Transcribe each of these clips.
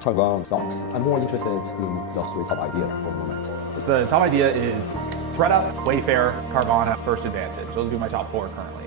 talk about stocks. I'm more interested in your three top ideas for the moment. The top idea is ThredUp, WayFair, Carvana, First Advantage. Those would be my top 4 currently.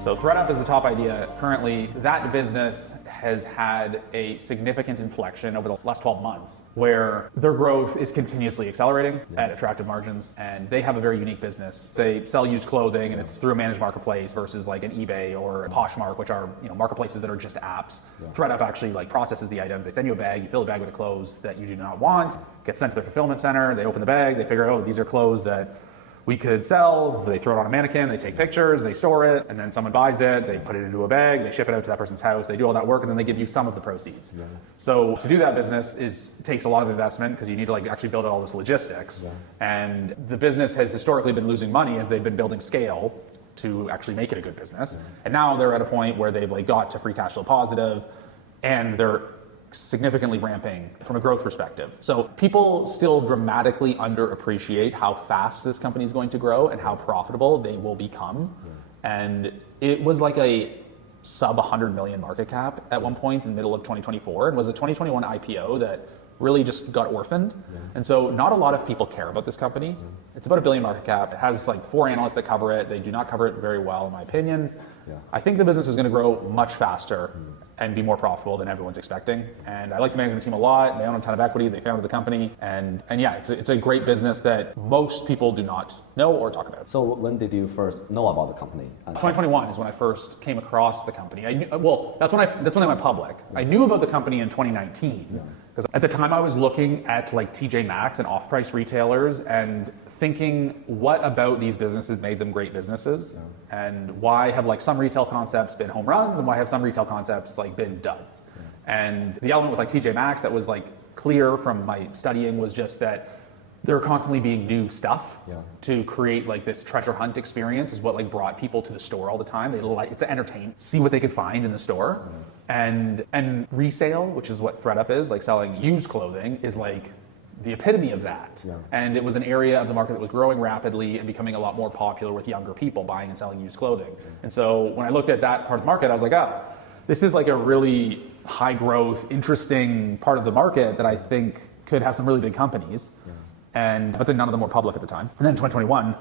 So ThredUp is the top idea currently. That business has had a significant inflection over the last 12 months where their growth is continuously accelerating at attractive margins, and they have a very unique business. They sell used clothing and it's through a managed marketplace versus like an eBay or a Poshmark, which are marketplaces that are just apps. ThredUp actually like processes the items. They send you a bag, you fill the bag with the clothes that you do not want, gets sent to the fulfillment center, they open the bag, they figure out, oh, these are clothes that we could sell, they throw it on a mannequin, they take pictures, they store it, and then someone buys it, they put it into a bag, they ship it out to that person's house, they do all that work, and then they give you some of the proceeds. So to do that business takes a lot of investment because you need to like actually build out all this logistics. And the business has historically been losing money as they've been building scale to actually make it a good business. And now they're at a point where they've like got to free cash flow positive, and they're significantly ramping from a growth perspective. So people still dramatically underappreciate how fast this company is going to grow and how profitable they will become. And it was like a sub 100 million market cap at one point in the middle of 2024, and was a 2021 IPO that really just got orphaned. And so not a lot of people care about this company. It's about $1 billion market cap. It has like 4 analysts that cover it. They do not cover it very well, in my opinion. I think the business is going to grow much faster and be more profitable than everyone's expecting. And I like the management team a lot. They own a ton of equity. They founded the company. And yeah, it's a great business that most people do not know or talk about. So when did you first know about the company? 2021 is when I first came across the company. That's when I went public. I knew about the company in 2019. Because at the time I was looking at like TJ Maxx and off-price retailers and thinking, what about these businesses made them great businesses? And why have like some retail concepts been home runs, and why have some retail concepts like been duds? And the element with like TJ Maxx that was like clear from my studying was just that there are constantly being new stuff to create like this treasure hunt experience is what like brought people to the store all the time. It's to entertain, see what they could find in the store. And resale, which is what ThredUp is, like selling used clothing, is like the epitome of that. And it was an area of the market that was growing rapidly and becoming a lot more popular with younger people buying and selling used clothing. And so when I looked at that part of the market, I was like, oh, this is like a really high growth, interesting part of the market that I think could have some really big companies. But then none of them were public at the time. And then in 2021,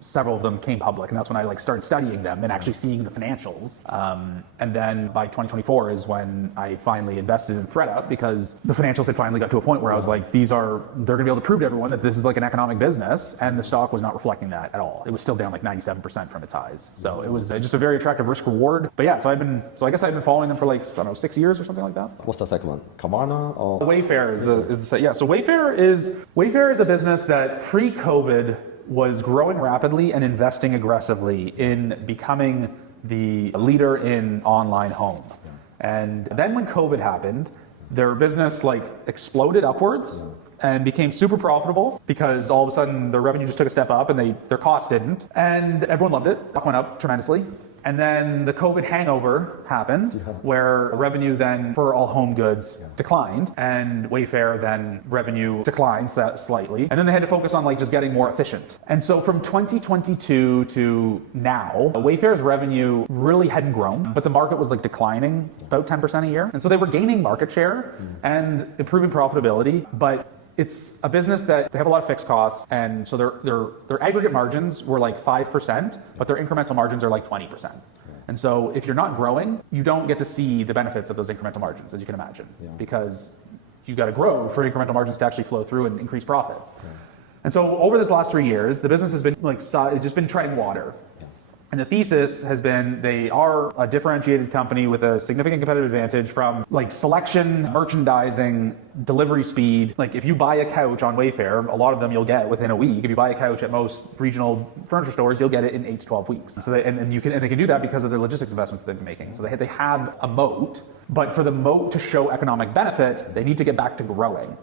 several of them came public, and that's when I like started studying them and actually seeing the financials. And then by 2024 is when I finally invested in ThredUp, because the financials had finally got to a point where I was like, they're gonna be able to prove to everyone that this is like an economic business, and the stock was not reflecting that at all. It was still down like 97% from its highs. So it was just a very attractive risk reward. But yeah, so I guess I've been following them for like, I don't know, 6 years or something like that. What's the second one? Carvana or? WayFair so WayFair is a business that pre-COVID was growing rapidly and investing aggressively in becoming the leader in online home. And then when COVID happened, their business like exploded upwards and became super profitable because all of a sudden their revenue just took a step up and their costs didn't. And everyone loved it. Stock went up tremendously. And then the COVID hangover happened where revenue then for all home goods declined, and Wayfair then revenue declined slightly. And then they had to focus on like just getting more efficient. And so from 2022 to now, Wayfair's revenue really hadn't grown, but the market was like declining about 10% a year. And so they were gaining market share and improving profitability, but it's a business that they have a lot of fixed costs, and so their aggregate margins were like 5%, but their incremental margins are like 20%. And so if you're not growing, you don't get to see the benefits of those incremental margins, as you can imagine, because you got to grow for incremental margins to actually flow through and increase profits. And so over this last 3 years, the business has been like just been treading water. And the thesis has been they are a differentiated company with a significant competitive advantage from like selection, merchandising, delivery speed. Like if you buy a couch on Wayfair, a lot of them you'll get within a week. If you buy a couch at most regional furniture stores, you'll get it in 8 to 12 weeks. So they can do that because of the logistics investments that they've been making. So they have a moat, but for the moat to show economic benefit, they need to get back to growing.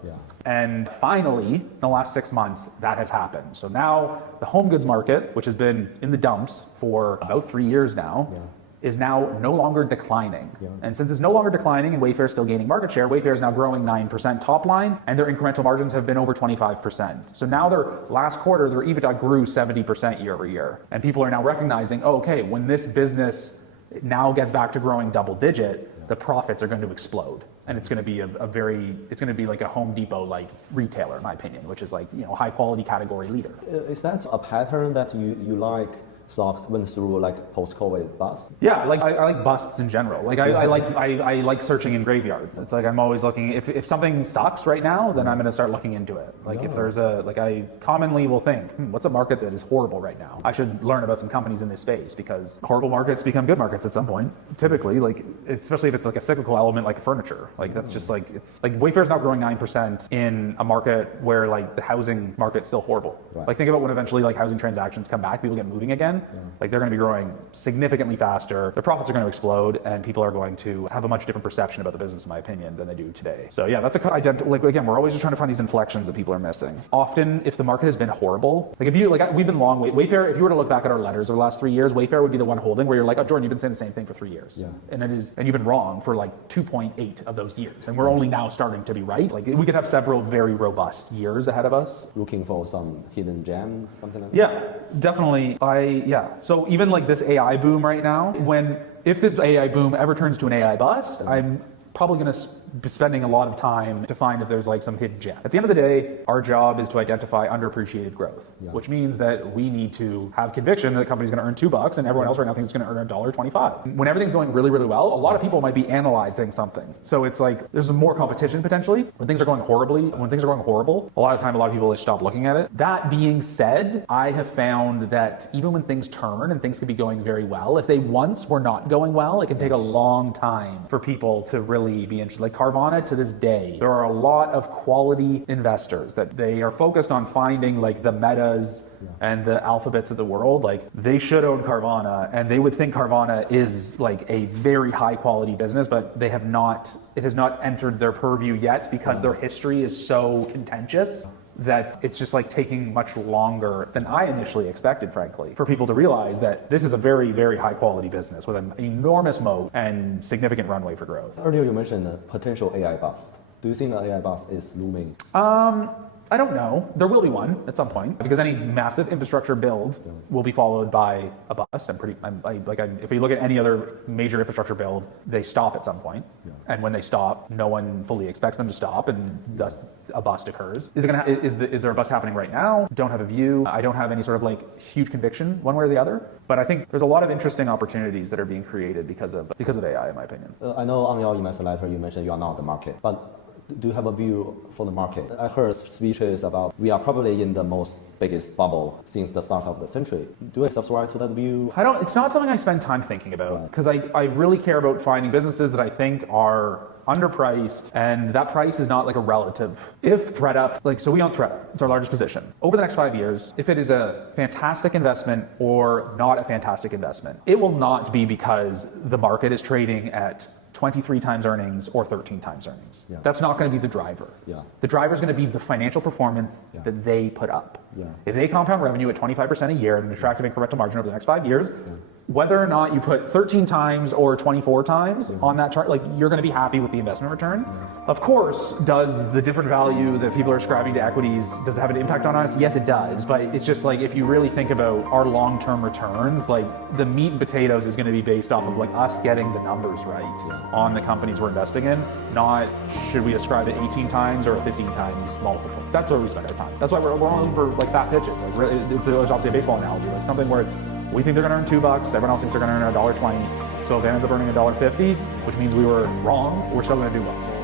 And finally, in the last 6 months, that has happened. So now the home goods market, which has been in the dumps for about 3 years now, is now no longer declining. And since it's no longer declining and Wayfair is still gaining market share, Wayfair is now growing 9% top line, and their incremental margins have been over 25%. So now their last quarter, their EBITDA grew 70% year over year. And people are now recognizing, oh, okay, when this business now gets back to growing double digit, the profits are going to explode. And it's going to be it's going to be like a Home Depot like retailer, in my opinion, which is like, high quality category leader. Is that a pattern that you like stocks went through like post-COVID bust? Yeah, like I like busts in general. Like I like searching in graveyards. It's like I'm always looking. If something sucks right now, then I'm going to start looking into it. Like if there's I commonly will think, what's a market that is horrible right now? I should learn about some companies in this space, because horrible markets become good markets at some point. Typically, like especially if it's like a cyclical element like furniture. Like that's just like, it's like Wayfair's now growing 9% in a market where like the housing market's still horrible. Right. Like think about when eventually like housing transactions come back, people get moving again. Like they're going to be growing significantly faster. Their profits are going to explode, and people are going to have a much different perception about the business, in my opinion, than they do today. So yeah, that's like again, we're always just trying to find these inflections that people are missing. Often, if the market has been horrible, like we've been long. Wayfair, if you were to look back at our letters over the last 3 years, Wayfair would be the one holding where you're like, oh, Jordan, you've been saying the same thing for 3 years, and you've been wrong for like 2.8 of those years, and we're only now starting to be right. Like we could have several very robust years ahead of us. Looking for some hidden gem, something like that? Yeah, definitely. So even like this AI boom right now, if this AI boom ever turns to an AI bust, I'm probably going to be spending a lot of time to find if there's like some hidden gem. At the end of the day, our job is to identify underappreciated growth, which means that we need to have conviction that the company's going to earn $2 and everyone else right now thinks it's going to earn $1.25. When everything's going really, really well, a lot of people might be analyzing something. So it's like there's more competition potentially. When things are going horrible, a lot of time, a lot of people just stop looking at it. That being said, I have found that even when things turn and things can be going very well, if they once were not going well, it can take a long time for people to really be interested. Like Carvana, to this day, there are a lot of quality investors that they are focused on finding like the Metas and the Alphabets of the world. Like they should own Carvana, and they would think Carvana is like a very high quality business, but it has not entered their purview yet because their history is so contentious that it's just like taking much longer than I initially expected, frankly, for people to realize that this is a very, very high quality business with an enormous moat and significant runway for growth. Earlier you mentioned a potential AI bust. Do you think the AI bust is looming? I don't know. There will be one at some point, because any massive infrastructure build will be followed by a bust. If you look at any other major infrastructure build, they stop at some point. And when they stop, no one fully expects them to stop, and thus a bust occurs. Is there a bust happening right now? Don't have a view. I don't have any sort of like huge conviction one way or the other. But I think there's a lot of interesting opportunities that are being created because of AI, in my opinion. I know on your investor letter you mentioned you are not the market, but do you have a view for the market? I heard speeches about we are probably in the biggest bubble since the start of the century. Do I subscribe to that view? It's not something I spend time thinking about, because I really care about finding businesses that I think are underpriced, and that price is not like a relative. If ThredUp, so we own ThredUp, it's our largest position. Over the next 5 years, if it is a fantastic investment or not a fantastic investment, it will not be because the market is trading at 23 times earnings or 13 times earnings. That's not going to be the driver. The driver is going to be the financial performance that they put up. If they compound revenue at 25% a year and an attractive incremental margin over the next 5 years, whether or not you put 13 times or 24 times on that chart, you're going to be happy with the investment return. Of course, does the different value that people are ascribing to equities, does it have an impact on us? Yes, it does. But it's just like, if you really think about our long-term returns, the meat and potatoes is going to be based off of us getting the numbers right on the companies we're investing in, not should we ascribe it 18 times or a 15 times multiple. That's where we spend our time. That's why we're only for fat pitches. It's obviously a baseball analogy, something where we think they're going to earn $2, everyone else thinks they're going to earn $1.20. So if it ends up earning $1.50, which means we were wrong, we're still going to do well.